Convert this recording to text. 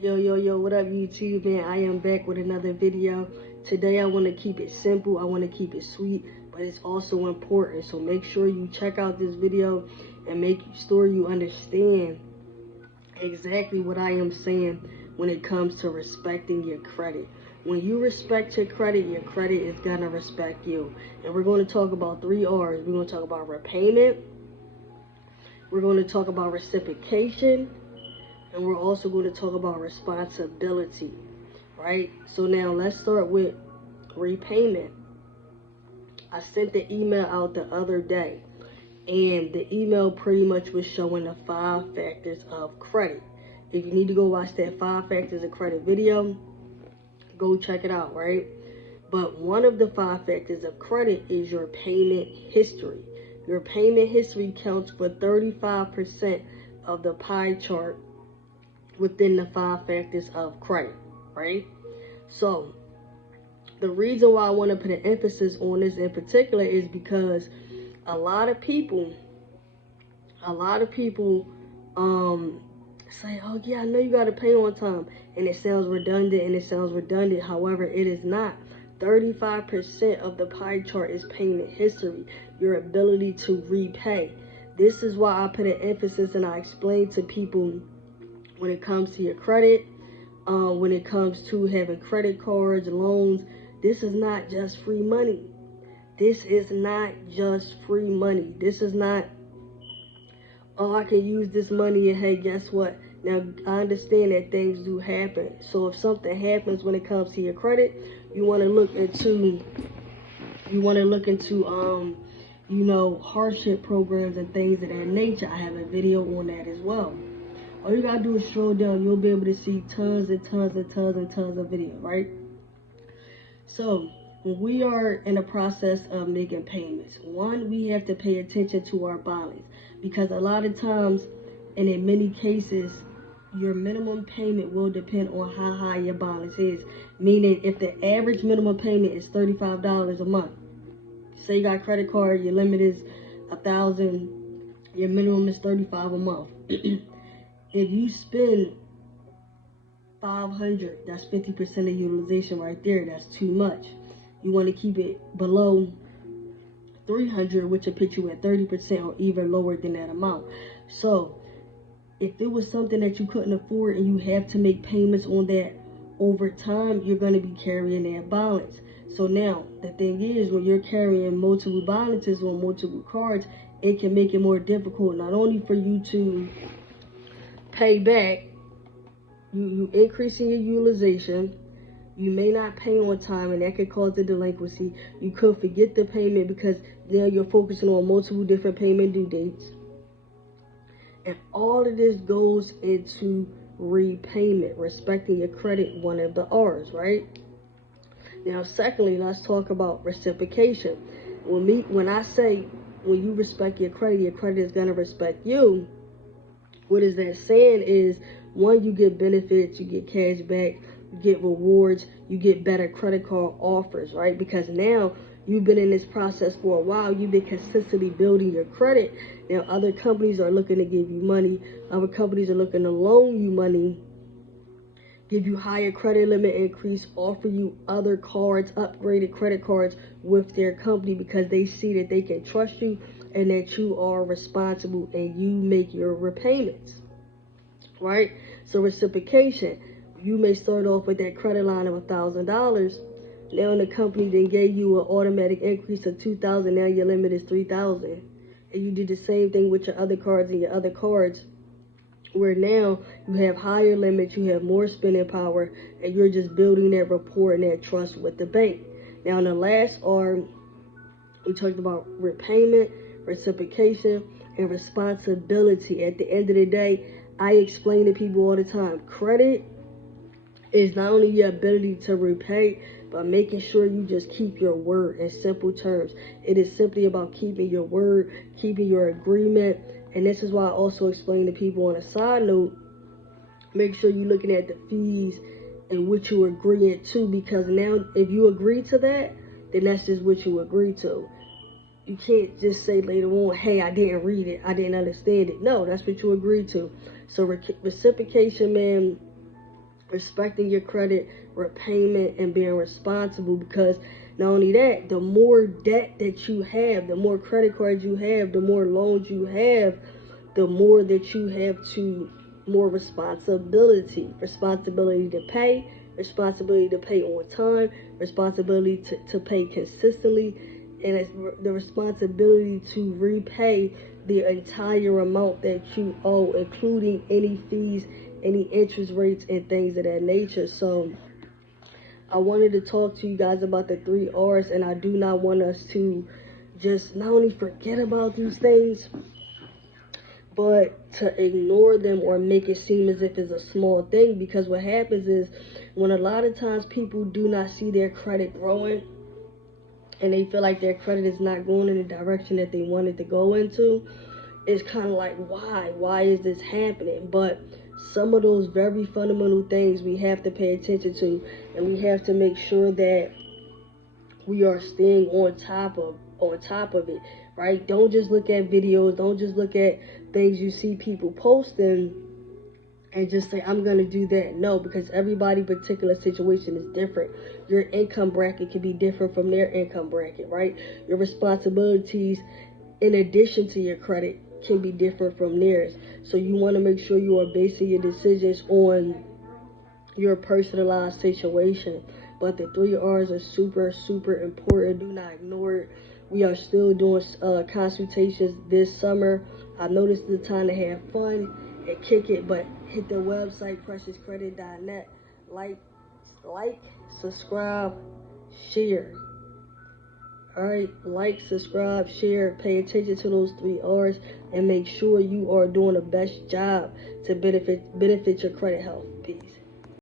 Yo, what up YouTube, man? I am back with another video. Today I want to keep it simple, I want to keep it sweet, but it's also important. So make sure you check out this video and make sure you understand exactly what I am saying when it comes to respecting your credit. When you respect your credit is going to respect you. And we're going to talk about 3 R's. We're going to talk about repayment, we're going to talk about reciprocation, and we're also going to talk about responsibility, right? So now let's start with repayment. I sent the email out the other day, and the email pretty much was showing the 5 factors of credit. If you need to go watch that 5 factors of credit video, go check it out, right? But one of the 5 factors of credit is your payment history. Your payment history counts for 35% of the pie chart within the 5 factors of credit, right? So the reason why I want to put an emphasis on this in particular is because a lot of people say, oh yeah, I know you got to pay on time, and it sounds redundant. However, it is not. 35% of the pie chart is payment history, your ability to repay. This is why I put an emphasis and I explain to people when it comes to your credit, when it comes to having credit cards, loans. This is not just free money. This is not just free money. This is not, oh, I can use this money and hey, guess what? Now, I understand that things do happen. So if something happens when it comes to your credit, you want to look into, hardship programs and things of that nature. I have a video on that as well. All you gotta do is scroll down. You'll be able to see tons of video, right? So when we are in the process of making payments, one, we have to pay attention to our balance, because a lot of times, and in many cases, your minimum payment will depend on how high your balance is. Meaning, if the average minimum payment is $35 a month, say you got a credit card, your limit is $1,000, your minimum is $35 a month. If you spend $500, that's 50% of utilization right there. That's too much. You want to keep it below $300, which will put you at 30% or even lower than that amount. So if it was something that you couldn't afford and you have to make payments on that over time, you're going to be carrying that balance. So now the thing is, when you're carrying multiple balances on multiple cards, it can make it more difficult, not only for you to pay back, you increasing your utilization, you may not pay on time, and that could cause a delinquency. You could forget the payment because now you're focusing on multiple different payment due dates. And all of this goes into repayment, respecting your credit, one of the R's, right? Now, secondly, let's talk about reciprocation. When I say when you respect your credit is going to respect you, what is that saying is, one, you get benefits, you get cash back, you get rewards, you get better credit card offers, right? Because now you've been in this process for a while, you've been consistently building your credit. Now other companies are looking to give you money, other companies are looking to loan you money, give you higher credit limit increase, offer you other cards, upgraded credit cards with their company, because they see that they can trust you and that you are responsible and you make your repayments, right? So reciprocation, you may start off with that credit line of $1,000. Now the company then gave you an automatic increase of $2,000. Now your limit is $3,000, and you did the same thing with your other cards and your other cards, where now you have higher limits, you have more spending power, and you're just building that rapport and that trust with the bank. Now in the last R, we talked about repayment, reciprocation, and responsibility. At the end of the day, I explain to people all the time, credit is not only your ability to repay, but making sure you just keep your word. In simple terms, it is simply about keeping your word, keeping your agreement. And this is why I also explain to people on a side note, make sure you're looking at the fees and what you agreeing to, because now if you agree to that, then that's just what you agree to. You can't just say later on, hey, I didn't read it, I didn't understand it. No, that's what you agreed to. So reciprocation, man, respecting your credit, repayment, and being responsible. Because not only that, the more debt that you have, the more credit cards you have, the more loans you have, the more that you have to more responsibility to pay, responsibility to pay on time, responsibility to pay consistently, and it's the responsibility to repay the entire amount that you owe, including any fees, any interest rates, and things of that nature. So I wanted to talk to you guys about the 3 R's, and I do not want us to just not only forget about these things, but to ignore them or make it seem as if it's a small thing. Because what happens is, when a lot of times people do not see their credit growing, and they feel like their credit is not going in the direction that they wanted to go into, it's kind of like, why is this happening? But some of those very fundamental things we have to pay attention to, and we have to make sure that we are staying on top of it, right? Don't just look at videos, don't just look at things you see people posting and just say, I'm gonna do that. No, because everybody's particular situation is different. Your income bracket can be different from their income bracket, right? Your responsibilities in addition to your credit can be different from theirs. So you want to make sure you are basing your decisions on your personalized situation. But the 3 R's are super, super important. Do not ignore it. We are still doing consultations this summer. I know this is the time to have fun and kick it, but hit the website, preciouscredit.net. Like, subscribe, share. Alright, like, subscribe, share, pay attention to those 3 R's, and make sure you are doing the best job to benefit your credit health. Peace.